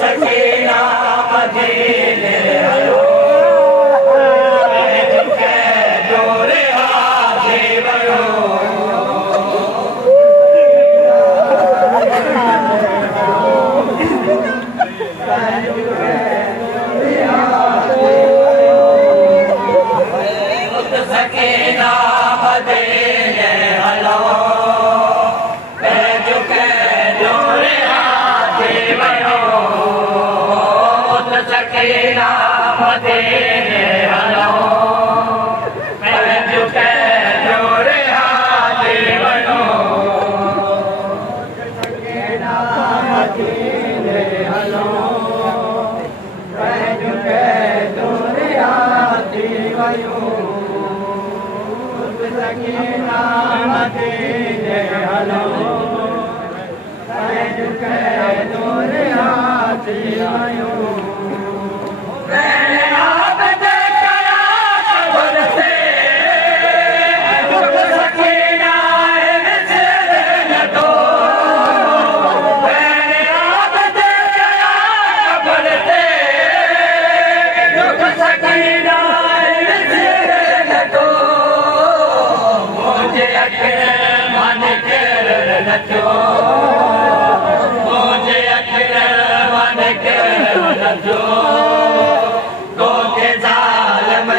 सकीना मदीने हलो जोरे हाथी बनो सकीना मदीने हलो सकीना मदीने हलो मैं झुके जोरे हाथी बनो सकीना मदीने हलो मैं झुके जोरे हाथी बनो सकीना मदीने हलो मैं झुके जोरे हाथी बनो मुझे अखिल मन के जो तो के जालम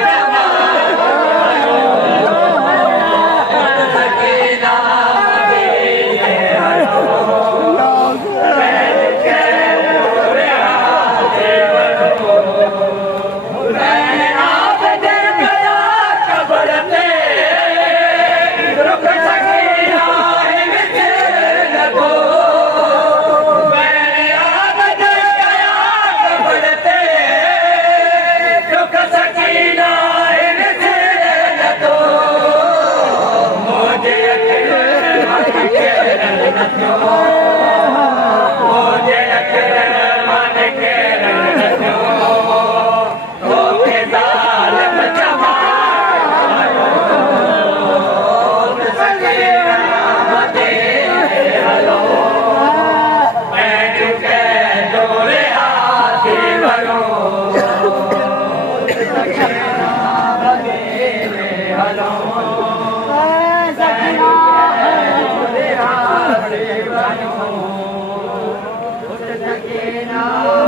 सकीना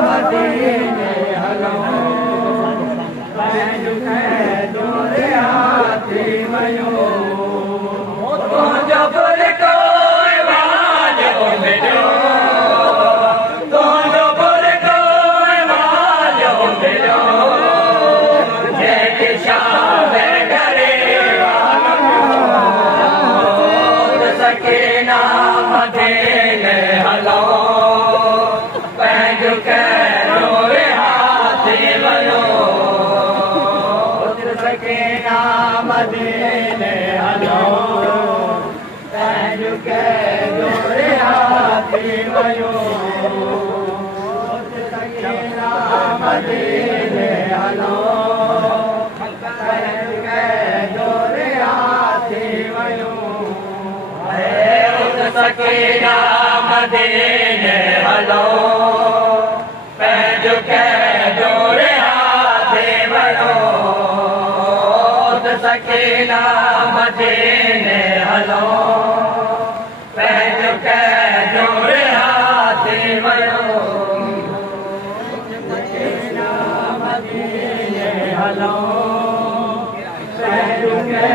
मदीने हलो सकीना मदीने हलो मैं झुके जोरे हाथी बनो सकीना मदीने हलो मैं झुके जोरे हाथी बनो सकीना मदीने हलो मैं झुके जोरे हाथी बनो सकीना मदीने हलो मैं झुके जोरे हाथी बनो सकीना मदीने हलो मैं झुके जोरे हाथी बनो सकीना मदीने हलो मैं झुके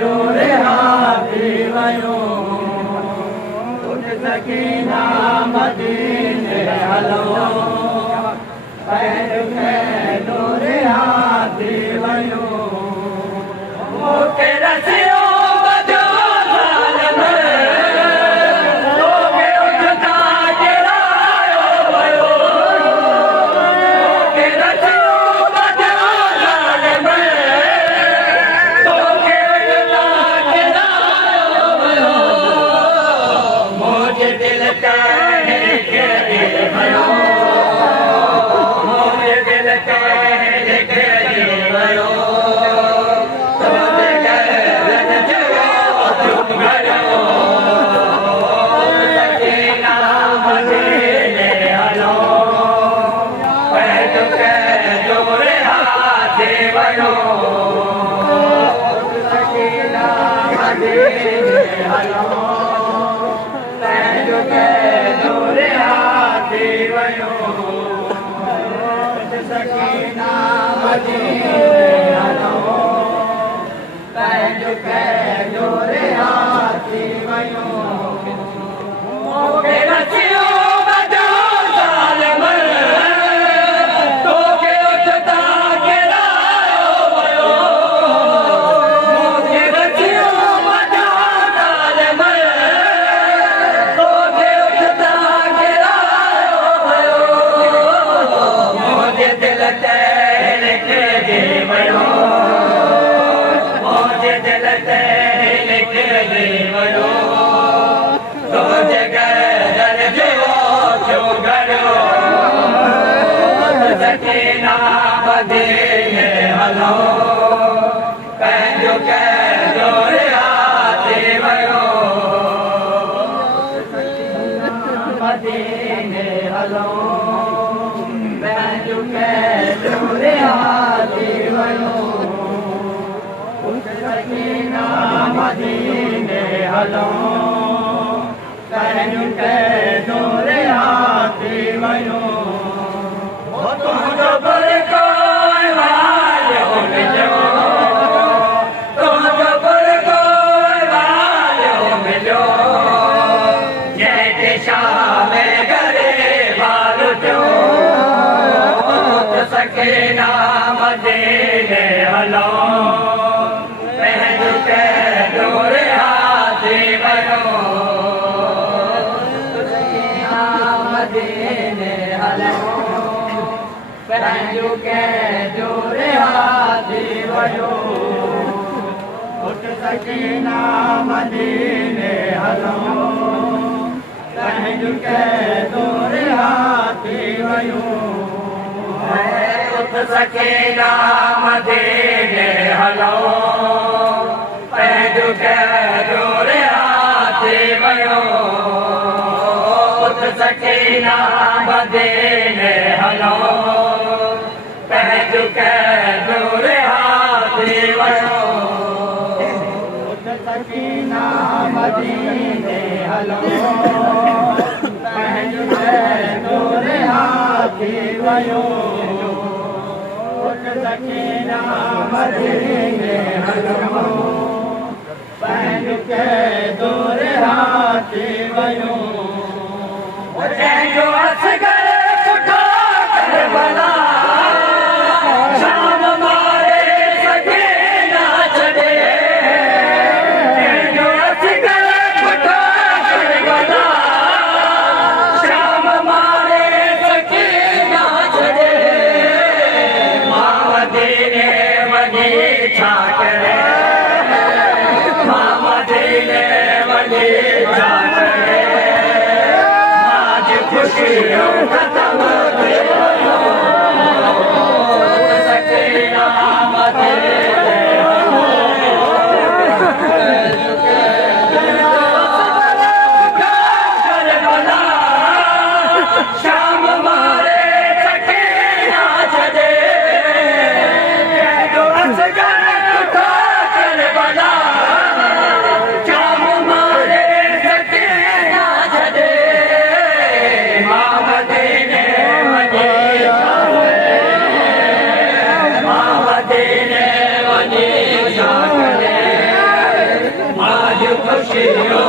जोरे हाथी बनो सकीना मदीने हलो मैं झुके जोरे हाथी बनो मोटे रसियो बजो जालम लोगे उठता गिरायो भयो मोटे रसियो बजो जालम लोगे उठता गिरायो भयो मुझे दिल कहने के दिल भयो मुझे दिल कहने के दिल भयो तुझे थी वयो सकीना मदीने हलो पंहिंजो कैदो रिहा थी वयो सकीना मदीने हलो पंहिंजो कैदो रिहा थी वयो मूंखे रचियो वॾो ज़ालिम तोखे उथता गिरायो वियो मूंखे रचियो वॾो ज़ालिम तोखे उथता गिरायो वियो मुंहिंजे दिलि ते लिखिजी वियो मुंहिंजे दिलि ते लिखिजी वियो तुंहिंजे घर जो घड़ियो सकीना मदीने हलो पंहिंजो कैदो रिहा थी वयो मदीने हलो पंहिंजो कैदो रिहा थी वयो सकीना मदीने हलो पंहिंजो कैदो रिहा थी वयो तुंहिंजो बुरको वालियो मिलियो तुंहिंजो बुरको वालियो मिलियो जंहिंखे शाम गरीबाल थियो सकीना मदीने हलो पंहिंजो कैदो रिहा थी वयो मदीने हलो पंहिंजो कैदो रिहा थी वयो सकीना मदीने हलो पंहिंजो कैदो रिहा थी वयो सकीना मदीने हलो पंहिंजो कैदो रिहा थी वयो सकीना मदीने हलो पंहिंजो कैदो रिहा थी वयो सकीना मदीने हलो पंहिंजो कैदो रिहा थी वयो सकीना मदीने हलो पंहिंजो कैदो रिहा थी वयो जंहिंजो असगर सुठो करबला शाम मारे सघे न छॾे जंहिंजो असगर सुठो करबला शाम मारे सघे न छॾे मां मदीने वञी छा करे मां मदीने वञी छा करे खुशियों खत्म सकीना मदीने करबला शाम मारे सकीना छॾे कैदो असगर सुठो करबला शाम मारे सकीना छॾे मदीने वञी मदीने वञी छा करे मां खुशियों